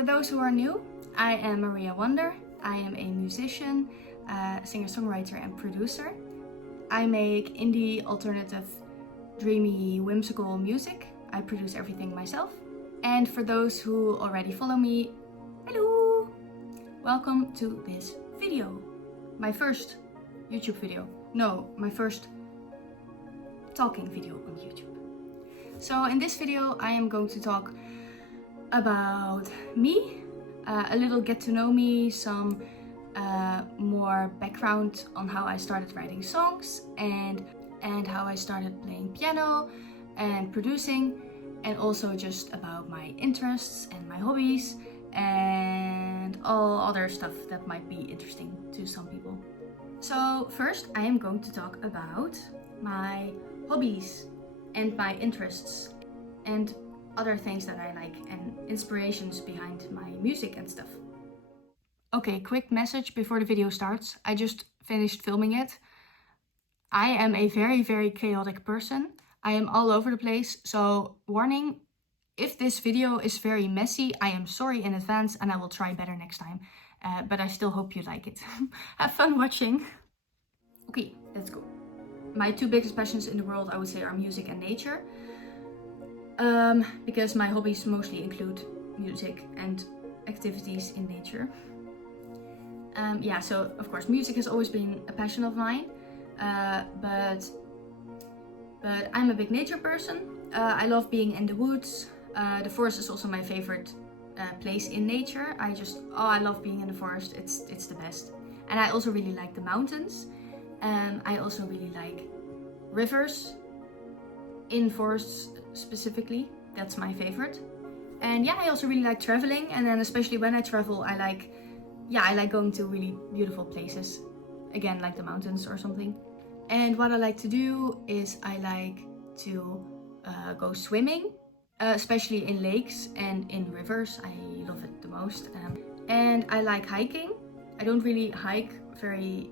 For those who are new, I am Maria Wonder. I am a musician, singer-songwriter and producer. I make indie, alternative, dreamy, whimsical music. I produce everything myself. And for those who already follow me, hello! Welcome to this video. My first YouTube video. No, my first talking video on YouTube. So in this video I am going to talk about me, a little get to know me, some more background on how I started writing songs and how I started playing piano and producing, and also just about my interests and my hobbies and all other stuff that might be interesting to some people. So first I am going to talk about my hobbies and my interests and other things that I like and inspirations behind my music and stuff. Okay, quick message before the video starts. I just finished filming it. I am a very chaotic person. I am all over the place, so warning, if this video is very messy, I am sorry in advance and I will try better next time. But I still hope you like it. Have fun watching. Okay, let's go. My two biggest passions in the world, I would say, are music and nature. Because my hobbies mostly include music and activities in nature. Yeah, so of course music has always been a passion of mine. But I'm a big nature person. I love being in the woods. The forest is also my favorite place in nature. I love being in the forest. It's the best. And I also really like the mountains. I also really like rivers in forests specifically. That's my favorite. And yeah, I also really like traveling, and then especially when I travel, I like going to really beautiful places. Again, like the mountains or something. And what I like to do is I like to go swimming, especially in lakes and in rivers. I love it the most. And I like hiking. I don't really hike very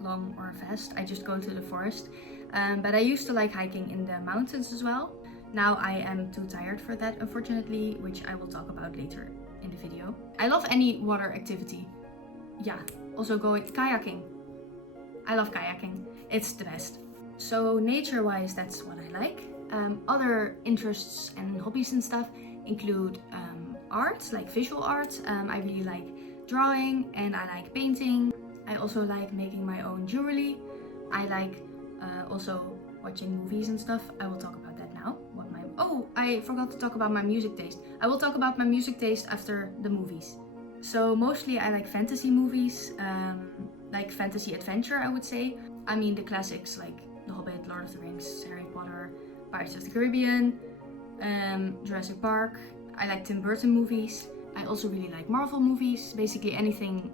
long or fast. I just go to the forest. But I used to like hiking in the mountains as well. Now I am too tired for that, unfortunately, which I will talk about later in the video. I love any water activity. Yeah, also going kayaking. I love kayaking. It's the best. So nature-wise, that's what I like. Other interests and hobbies and stuff include art, like visual art. I really like drawing and I like painting. I also like making my own jewelry. I like also watching movies and stuff. I will talk about that now. Oh, I forgot to talk about my music taste. I will talk about my music taste after the movies. So mostly I like fantasy movies, like fantasy adventure, I would say. I mean the classics like The Hobbit, Lord of the Rings, Harry Potter, Pirates of the Caribbean, Jurassic Park. I like Tim Burton movies. I also really like Marvel movies, basically anything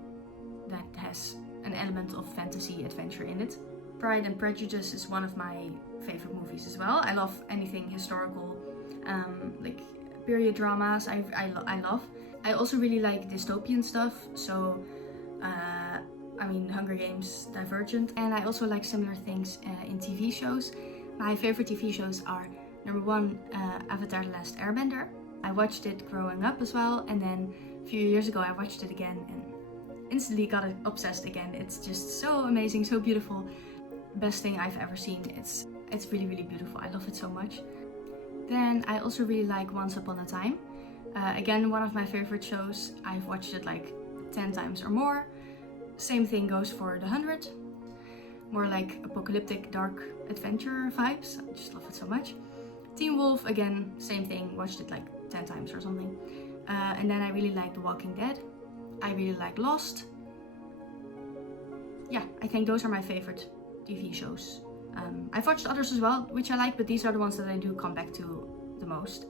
that has an element of fantasy adventure in it. Pride and Prejudice is one of my favorite movies as well. I love anything historical, like period dramas. I love. I also really like dystopian stuff. So, I mean Hunger Games, Divergent, and I also like similar things in TV shows. My favorite TV shows are number one, Avatar: The Last Airbender. I watched it growing up as well, and then a few years ago I watched it again and instantly got obsessed again. It's just so amazing, so beautiful. Best thing I've ever seen. It's really beautiful. I love it so much. Then I also really like Once Upon a Time. Again, one of my favorite shows. I've watched it like 10 times or more. Same thing goes for The 100. More like apocalyptic, dark adventure vibes. I just love it so much. Teen Wolf, again, same thing. Watched it like 10 times or something. And then I really like The Walking Dead. I really like Lost. Yeah, I think those are my favorite TV shows. I've watched others as well, which I like, but these are the ones that I do come back to the most.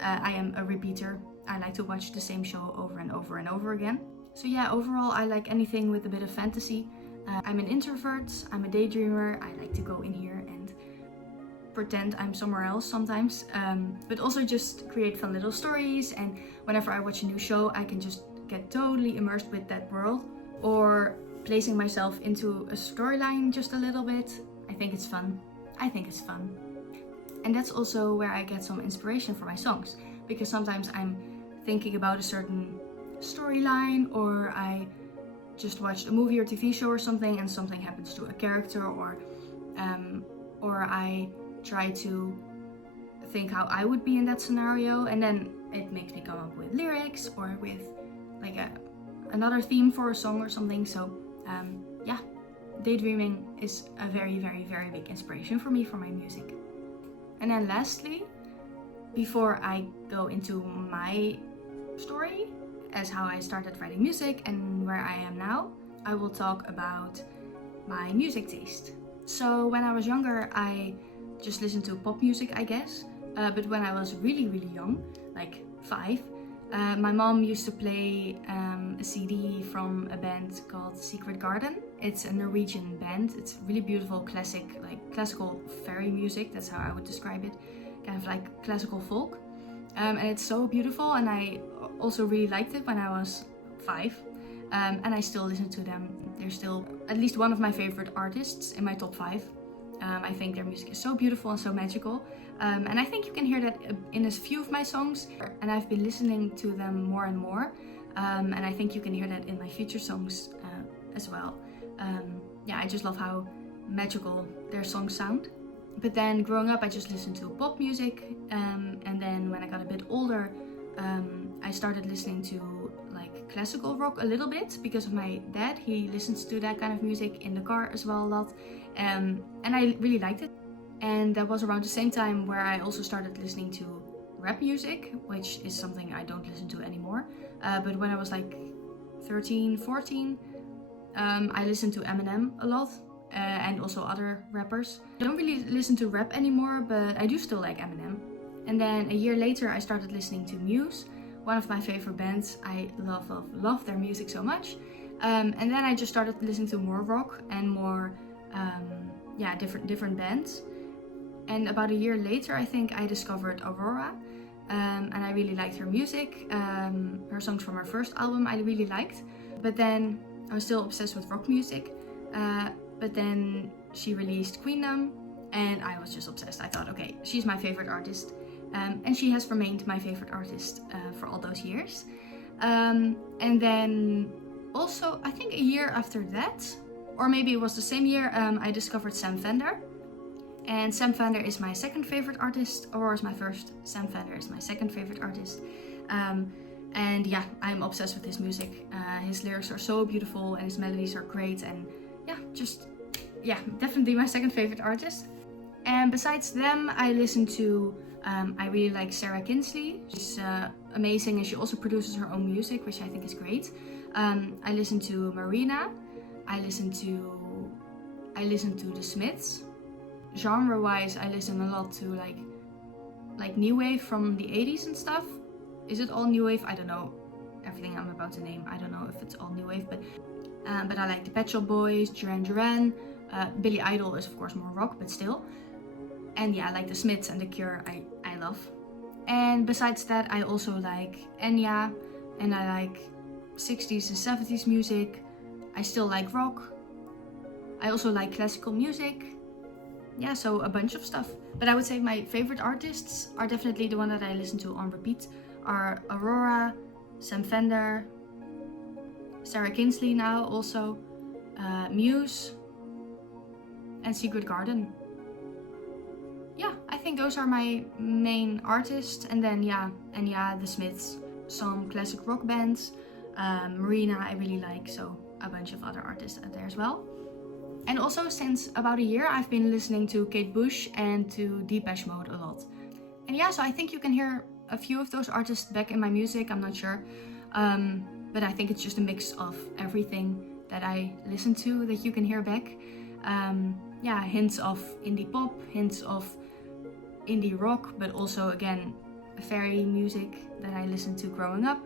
I am a repeater. I like to watch the same show over and over and over again. So yeah, overall I like anything with a bit of fantasy. I'm an introvert, I'm a daydreamer. I like to go in here and pretend I'm somewhere else sometimes. But also just create fun little stories, and whenever I watch a new show I can just get totally immersed with that world, or placing myself into a storyline just a little bit. I think it's fun. And that's also where I get some inspiration for my songs, because sometimes I'm thinking about a certain storyline, or I just watched a movie or TV show or something and something happens to a character, or I try to think how I would be in that scenario, and then it makes me come up with lyrics or with like another theme for a song or something. So yeah, daydreaming is a very, very, very big inspiration for me for my music. And then lastly, before I go into my story as how I started writing music and where I am now, I will talk about my music taste. So when I was younger, I just listened to pop music, I guess. But when I was really, really young, like 5, my mom used to play a CD from a band called Secret Garden. It's a Norwegian band. It's really beautiful classical fairy music. That's how I would describe it. Kind of like classical folk. And it's so beautiful, and I also really liked it when I was 5. And I still listen to them. They're still at least one of my favorite artists in my top 5. I think their music is so beautiful and so magical. And I think you can hear that in a few of my songs. And I've been listening to them more and more. And I think you can hear that in my future songs as well. Yeah, I just love how magical their songs sound. But then growing up, I just listened to pop music. And then when I got a bit older, I started listening to like classical rock a little bit because of my dad. He listens to that kind of music in the car as well a lot. And I really liked it. And that was around the same time where I also started listening to rap music, which is something I don't listen to anymore. But when I was like 13, 14, I listened to Eminem a lot. And also other rappers. I don't really listen to rap anymore, but I do still like Eminem. And then a year later I started listening to Muse, one of my favorite bands. I love their music so much. And then I just started listening to more rock and more different bands. And about a year later I think I discovered Aurora, and I really liked her music. Her songs from her first album I really liked. But then I was still obsessed with rock music. But then she released Queendom and I was just obsessed. I thought, okay, she's my favorite artist. And she has remained my favorite artist for all those years. And then also, I think a year after that, or maybe it was the same year, I discovered Sam Fender. And Sam Fender is my second favorite artist. Aurora is my first, Sam Fender is my second favorite artist. And yeah, I'm obsessed with his music. His lyrics are so beautiful and his melodies are great. And definitely my second favorite artist. And besides them, I listen to, I really like Sarah Kinsley. She's amazing, and she also produces her own music, which I think is great. I listen to Marina. I listen to The Smiths. Genre-wise, I listen a lot to like new wave from the 80s and stuff. Is it all new wave? I don't know. Everything I'm about to name, I don't know if it's all new wave, but I like the Pet Shop Boys, Duran Duran. Billy Idol is of course more rock, but still. And yeah, I like the Smiths and the Cure, I love. And besides that, I also like Enya, and I like 60s and 70s music. I still like rock. I also like classical music. Yeah, so a bunch of stuff. But I would say my favorite artists are definitely the one that I listen to on repeat are Aurora, Sam Fender, Sarah Kinsley now also, Muse, and Secret Garden. Yeah, I think those are my main artists. And then Enya, The Smiths, some classic rock bands, Marina I really like, so a bunch of other artists out there as well. And also since about a year I've been listening to Kate Bush and to Depeche Mode a lot. And yeah, so I think you can hear a few of those artists back in my music, I'm not sure. But I think it's just a mix of everything that I listen to that you can hear back. Hints of indie pop, hints of indie rock, but also again fairy music that I listened to growing up.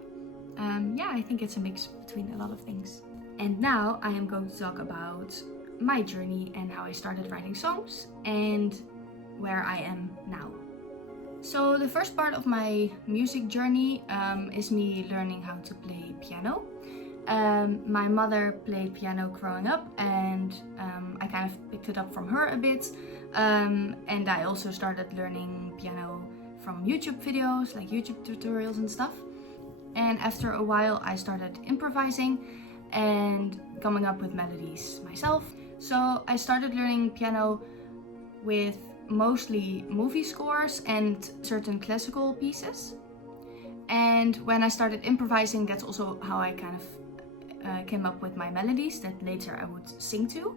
I think it's a mix between a lot of things. And now I am going to talk about my journey and how I started writing songs and where I am now. So the first part of my music journey is me learning how to play piano. My mother played piano growing up, and I kind of picked it up from her a bit. And I also started learning piano from YouTube videos, like YouTube tutorials and stuff. And after a while I started improvising and coming up with melodies myself. So I started learning piano with mostly movie scores and certain classical pieces. And when I started improvising, that's also how I kind of came up with my melodies that later I would sing to.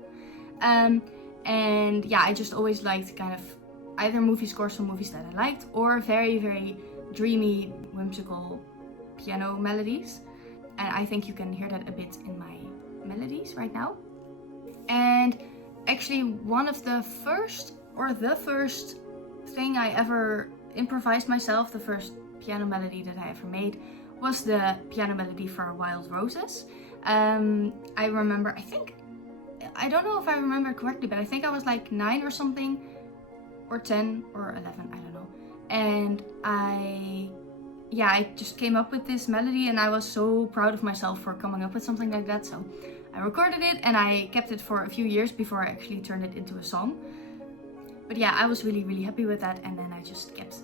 And yeah, I just always liked kind of either movie scores from movies that I liked or very, very dreamy, whimsical piano melodies. And I think you can hear that a bit in my melodies right now. And actually one of the first thing I ever improvised myself, the first piano melody that I ever made, was the piano melody for Wild Roses. I remember, I don't know if I remember correctly, but I think I was like 9 or something, or 10 or 11, I don't know. And I just came up with this melody and I was so proud of myself for coming up with something like that. So I recorded it and I kept it for a few years before I actually turned it into a song. But yeah, I was really, really happy with that, and then I just kept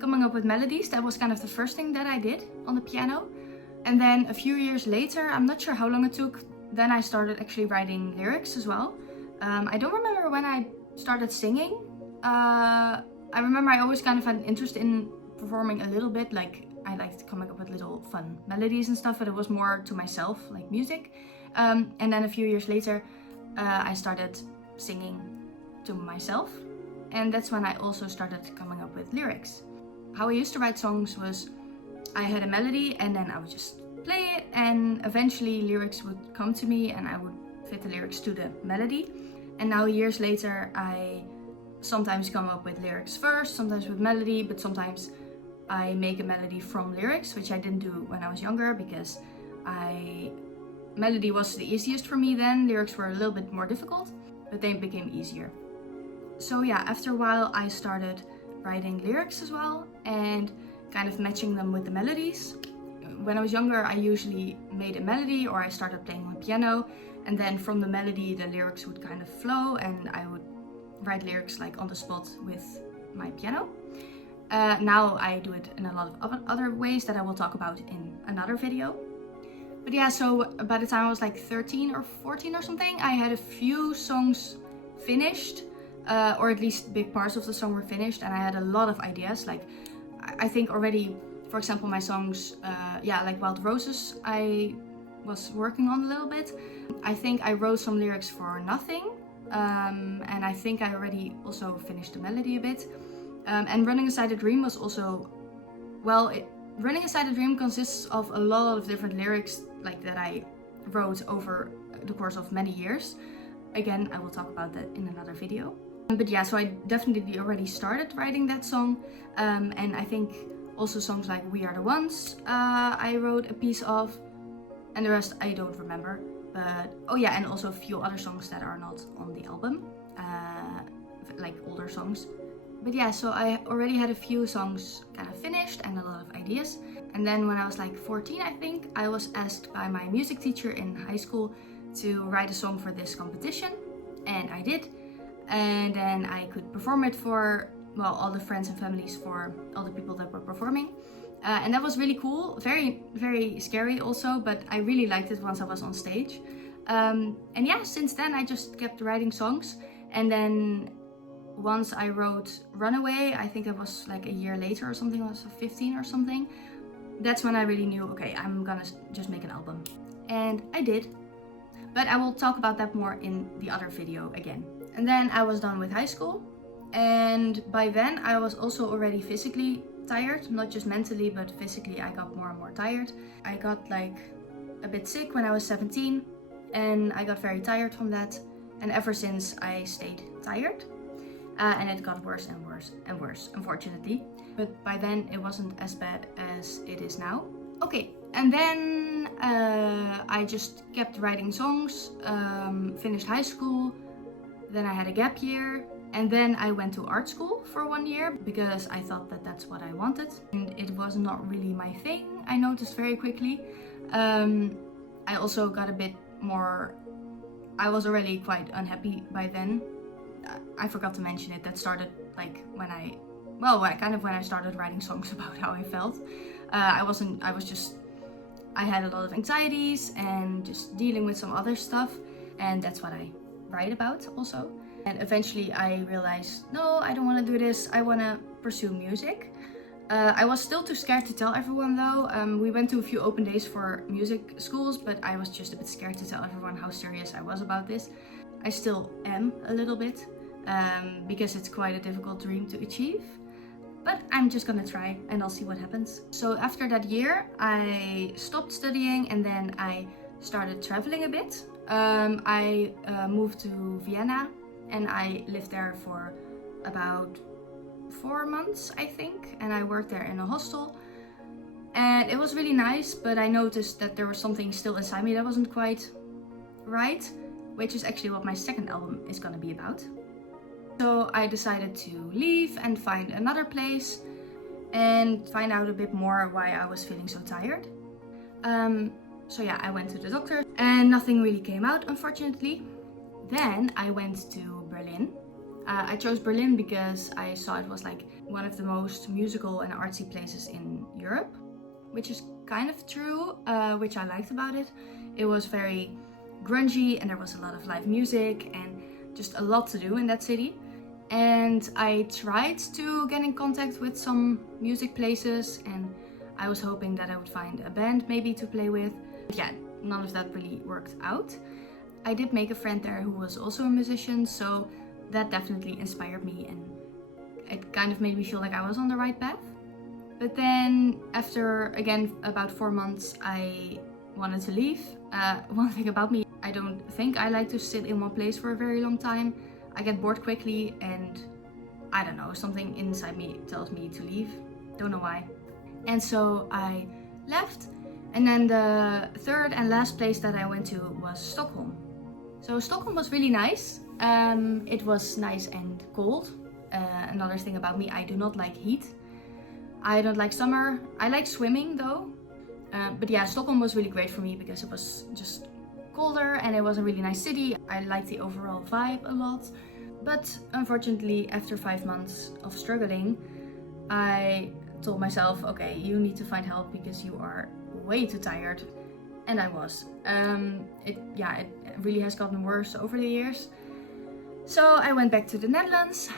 coming up with melodies. That was kind of the first thing that I did on the piano. And then a few years later, I'm not sure how long it took, then I started actually writing lyrics as well. I don't remember when I started singing. I remember I always kind of had an interest in performing a little bit, like I liked coming up with little fun melodies and stuff, but it was more to myself, like music. And then a few years later, I started singing to myself, and that's when I also started coming up with lyrics. How I used to write songs was I had a melody and then I would just play it, and eventually lyrics would come to me and I would fit the lyrics to the melody. And now years later I sometimes come up with lyrics first, sometimes with melody, but sometimes I make a melody from lyrics, which I didn't do when I was younger because melody was the easiest for me then. Lyrics were a little bit more difficult, but they became easier. So yeah, after a while I started writing lyrics as well and kind of matching them with the melodies. When I was younger, I usually made a melody or I started playing on piano, and then from the melody the lyrics would kind of flow and I would write lyrics like on the spot with my piano. Now I do it in a lot of other ways that I will talk about in another video. But yeah, so by the time I was like 13 or 14 or something, I had a few songs finished, or at least big parts of the song were finished, and I had a lot of ideas. Like I think already, for example, my songs, like Wild Roses, I was working on a little bit. I think I wrote some lyrics for Nothing, and I think I already also finished the melody a bit. And Running Inside a Dream was also, Running Inside a Dream consists of a lot of different lyrics like that I wrote over the course of many years. Again, I will talk about that in another video. But yeah, so I definitely already started writing that song. And I think also songs like We Are the Ones I wrote a piece of, and the rest I don't remember. But oh yeah, and also a few other songs that are not on the album, like older songs. But yeah, so I already had a few songs kind of finished and a lot of ideas. And then when I was like 14, I think, I was asked by my music teacher in high school to write a song for this competition. And I did. And then I could perform it for, all the friends and families, for all the people that were performing. And that was really cool. Very, very scary also, but I really liked it once I was on stage. And yeah, since then I just kept writing songs. And then once I wrote Runaway, I think it was like a year later or something, I was 15 or something. That's when I really knew, okay, I'm gonna just make an album. And I did. But I will talk about that more in the other video again. And then I was done with high school. And by then I was also already physically tired, not just mentally, but physically I got more and more tired. I got like a bit sick when I was 17 and I got very tired from that. And ever since I stayed tired. And it got worse and worse and worse, unfortunately. But by then it wasn't as bad as it is now. Okay, and then I just kept writing songs, finished high school, then I had a gap year, and then I went to art school for 1 year because I thought that that's what I wanted. And it was not really my thing, I noticed very quickly. I also got a bit more, I was already quite unhappy by then. I forgot to mention it, that started like when I well, when I started writing songs about how I felt. I had a lot of anxieties and just dealing with some other stuff, and that's what I write about also. And eventually I realized, no, I don't want to do this. I want to pursue music. I was still too scared to tell everyone though. We went to a few open days for music schools, but I was just a bit scared to tell everyone how serious I was about this. I still am a little bit, because it's quite a difficult dream to achieve. But I'm just gonna try and I'll see what happens. So after that year, I stopped studying and then I started traveling a bit. I moved to Vienna and I lived there for about 4 months, I think. And I worked there in a hostel. And it was really nice, but I noticed that there was something still inside me that wasn't quite right, which is actually what my second album is gonna be about. So I decided to leave and find another place and find out a bit more why I was feeling so tired. So yeah, I went to the doctor and nothing really came out, unfortunately. Then I went to Berlin. I chose Berlin because I saw it was like one of the most musical and artsy places in Europe, which is kind of true, which I liked about it. It was very grungy and there was a lot of live music and just a lot to do in that city. And I tried to get in contact with some music places and I was hoping that I would find a band maybe to play with. But yeah, none of that really worked out. I did make a friend there who was also a musician, so that definitely inspired me and it kind of made me feel like I was on the right path. But then after, again, about 4 months, I wanted to leave. One thing about me, I don't think I like to sit in one place for a very long time. I get bored quickly and I don't know, something inside me tells me to leave. Don't know why. And so I left. And then the third and last place that I went to was Stockholm. So Stockholm was really nice. It was nice and cold. Another thing about me, I do not like heat. I don't like summer. I like swimming though. But yeah, Stockholm was really great for me because it was just colder and it was a really nice city. I liked the overall vibe a lot. But unfortunately, after 5 months of struggling, I told myself, okay, you need to find help because you are way too tired. And I was. It really has gotten worse over the years. So I went back to the Netherlands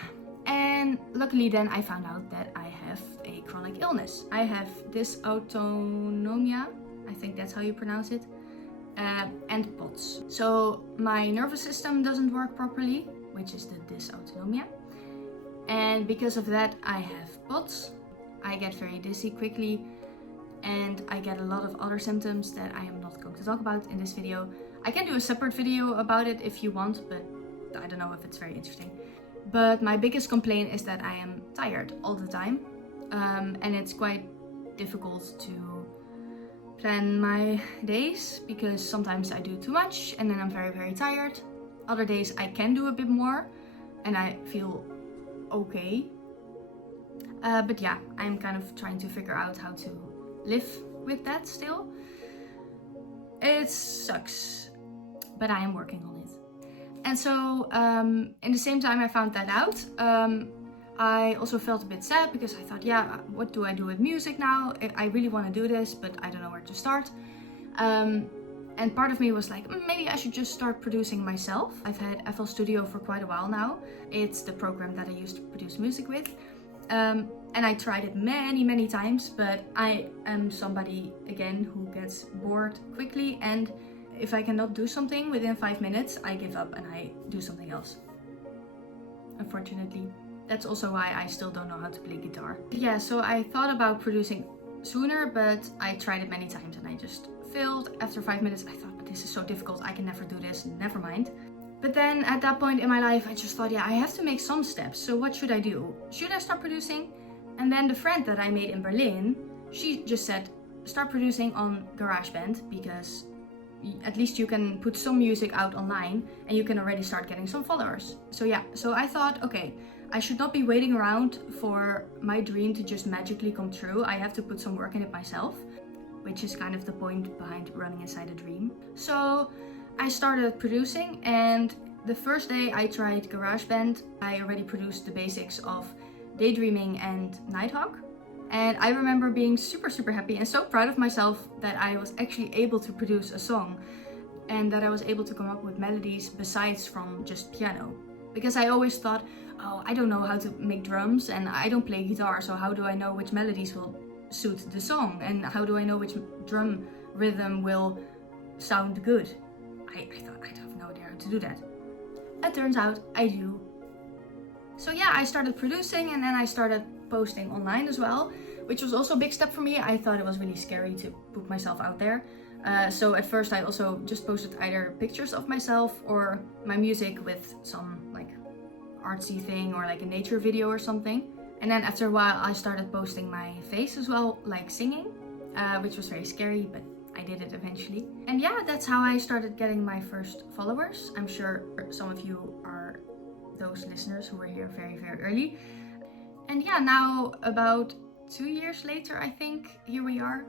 and luckily then I found out that I have a chronic illness. I have dysautonomia, I think that's how you pronounce it, and POTS. So my nervous system doesn't work properly, which is the dysautonomia. And because of that I have POTS. I get very dizzy quickly and I get a lot of other symptoms that I am not going to talk about in this video. I can do a separate video about it if you want, but I don't know if it's very interesting. But my biggest complaint is that I am tired all the time. And it's quite difficult to plan my days because sometimes I do too much and then I'm very, very tired. Other days I can do a bit more and I feel okay. But yeah, I'm kind of trying to figure out how to live with that still. It sucks, but I am working on it. And so in the same time I found that out, I also felt a bit sad because I thought, yeah, what do I do with music now? I really want to do this, but I don't know where to start. And part of me was like, maybe I should just start producing myself. I've had FL Studio for quite a while now. It's the program that I used to produce music with. And I tried it many, many times, but I am somebody, again, who gets bored quickly. And if I cannot do something within 5 minutes, I give up and I do something else. Unfortunately. That's also why I still don't know how to play guitar. Yeah, so I thought about producing sooner, but I tried it many times and I just failed. After 5 minutes, I thought, but this is so difficult, I can never do this, never mind. But then at that point in my life, I just thought, yeah, I have to make some steps. So what should I do? Should I start producing? And then the friend that I made in Berlin, she just said, start producing on GarageBand because at least you can put some music out online and you can already start getting some followers. So yeah, so I thought, okay, I should not be waiting around for my dream to just magically come true. I have to put some work in it myself, which is kind of the point behind running inside a dream. So I started producing and the first day I tried GarageBand, I already produced the basics of Daydreaming and Nighthawk. And I remember being super happy and so proud of myself that I was actually able to produce a song and that I was able to come up with melodies besides from just piano. Because I always thought, oh, I don't know how to make drums and I don't play guitar, so how do I know which melodies will suit the song and how do I know which drum rhythm will sound good? I thought I'd have no idea how to do that. It turns out I do. So yeah, I started producing and then I started posting online as well, which was also a big step for me. I thought it was really scary to put myself out there. So at first I also just posted either pictures of myself or my music with some like artsy thing or like a nature video or something. And then after a while I started posting my face as well, like singing, which was very scary, but I did it eventually. And yeah, that's how I started getting my first followers. I'm sure some of you are those listeners who were here very early. And yeah, now about 2 years later, I think, here we are.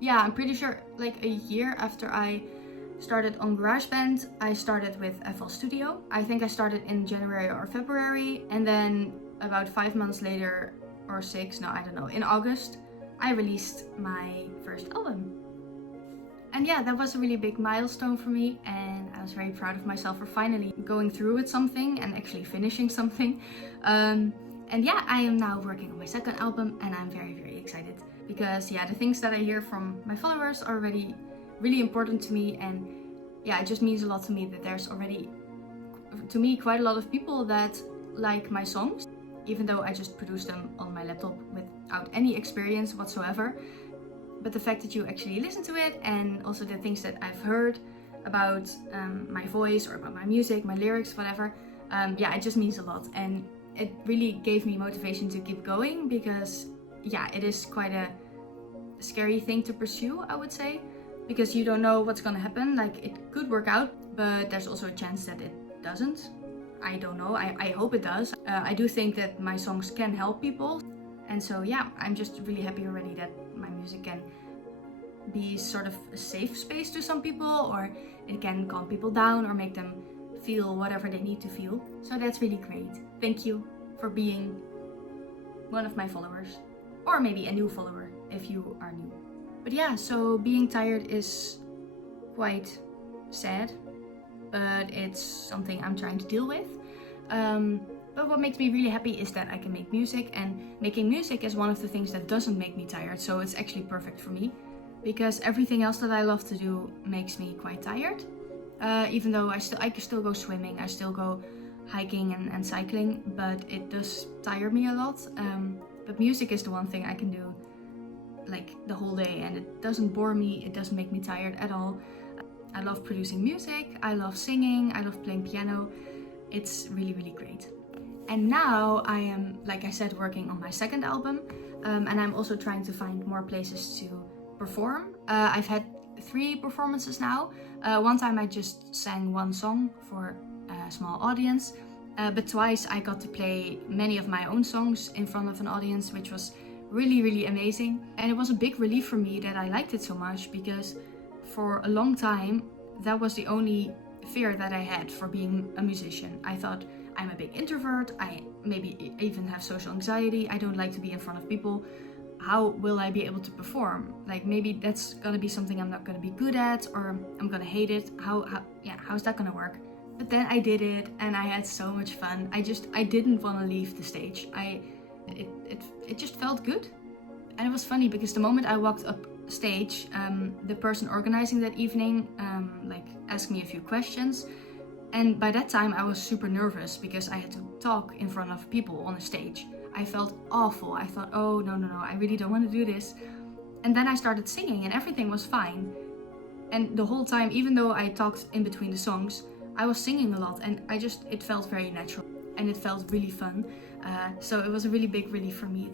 Yeah, I'm pretty sure like a year after I started on GarageBand, I started with FL Studio. I think I started in January or February, and then about 5 months later, or 6, no, I don't know, in August, I released my first album. And yeah, that was a really big milestone for me, and I was very proud of myself for finally going through with something and actually finishing something. And yeah, I am now working on my second album, and I'm very excited because yeah, the things that I hear from my followers are already really important to me, and yeah, it just means a lot to me that there's already, to me, quite a lot of people that like my songs, even though I just produced them on my laptop without any experience whatsoever. But the fact that you actually listen to it, and also the things that I've heard about my voice or about my music, my lyrics, whatever, yeah, it just means a lot. And it really gave me motivation to keep going because yeah, it is quite a scary thing to pursue, I would say, because you don't know what's gonna happen. Like, it could work out, but there's also a chance that it doesn't. I don't know, I hope it does. I do think that my songs can help people. And so yeah, I'm just really happy already that my music can be sort of a safe space to some people, or it can calm people down or make them feel whatever they need to feel. So that's really great. Thank you for being one of my followers, or maybe a new follower if you are new. But yeah, so being tired is quite sad, but it's something I'm trying to deal with. But what makes me really happy is that I can make music, and making music is one of the things that doesn't make me tired, so it's actually perfect for me, because everything else that I love to do makes me quite tired. Even though I can still go swimming, I still go hiking and cycling, but it does tire me a lot. But music is the one thing I can do like the whole day, and it doesn't bore me, it doesn't make me tired at all. I love producing music, I love singing, I love playing piano. It's really great. And now I am, like I said, working on my second album, and I'm also trying to find more places to perform. I've had 3 performances now. One time I just sang one song for a small audience, but twice I got to play many of my own songs in front of an audience, which was really amazing. And it was a big relief for me that I liked it so much, because for a long time that was the only fear that I had for being a musician. I thought, I'm a big introvert, I maybe even have social anxiety, I don't like to be in front of people. How will I be able to perform? Like, maybe that's gonna be something I'm not gonna be good at, or I'm gonna hate it. How's that gonna work? But then I did it and I had so much fun. I didn't want to leave the stage. It just felt good. And it was funny because the moment I walked up stage, the person organizing that evening like asked me a few questions. And by that time I was super nervous because I had to talk in front of people on a stage. I felt awful. I thought, oh no, I really don't want to do this. And then I started singing and everything was fine. And the whole time, even though I talked in between the songs, I was singing a lot, and it felt very natural and it felt really fun. So it was a really big relief for me.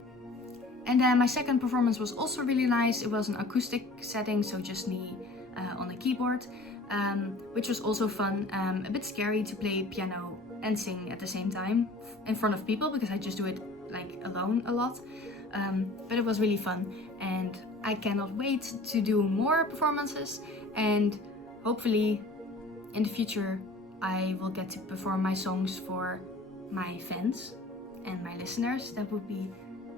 And then my second performance was also really nice. It was an acoustic setting, so just me on a keyboard, which was also fun. A bit scary to play piano and sing at the same time in front of people, because I just do it like alone a lot. But it was really fun, and I cannot wait to do more performances, and hopefully in the future I will get to perform my songs for my fans and my listeners. That would be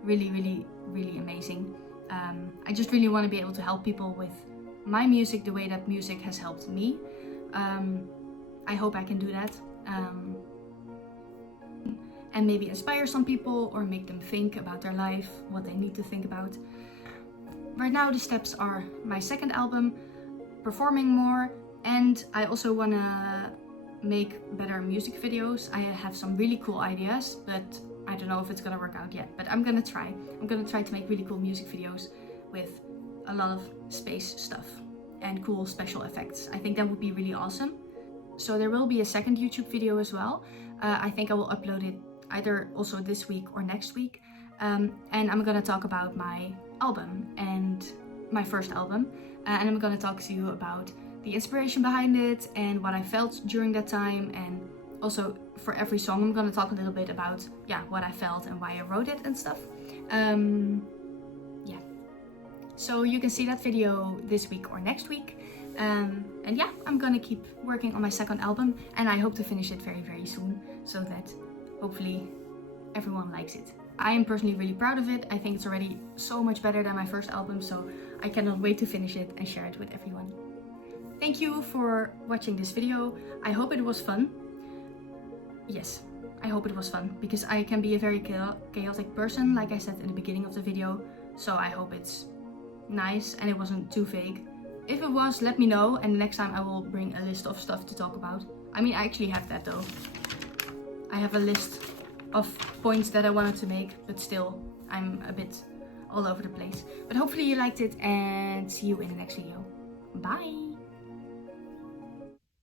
really, really, really amazing. I just really want to be able to help people with my music the way that music has helped me. I hope I can do that. And maybe inspire some people or make them think about their life, what they need to think about. Right now the steps are my second album, performing more, and I also want to make better music videos. I have some really cool ideas, but I don't know if it's gonna work out yet, but I'm gonna try. I'm gonna try to make really cool music videos with a lot of space stuff and cool special effects. I think that would be really awesome. So there will be a second YouTube video as well. I think I will upload it either also this week or next week. And I'm gonna talk about my album and my first album. And I'm gonna talk to you about the inspiration behind it and what I felt during that time. And also for every song, I'm gonna talk a little bit about, yeah, what I felt and why I wrote it and stuff. Yeah. So you can see that video this week or next week. And yeah, I'm gonna keep working on my second album, and I hope to finish it very, very soon, so that hopefully everyone likes it. I am personally really proud of it. I think it's already so much better than my first album, so I cannot wait to finish it and share it with everyone. Thank you for watching this video. I hope it was fun. Yes, I hope it was fun, because I can be a very chaotic person, like I said in the beginning of the video, so I hope it's nice and it wasn't too fake. If it was, let me know, and next time I will bring a list of stuff to talk about. I mean, I actually have that though. I have a list of points that I wanted to make, but still, I'm a bit all over the place. But hopefully you liked it, and see you in the next video. Bye!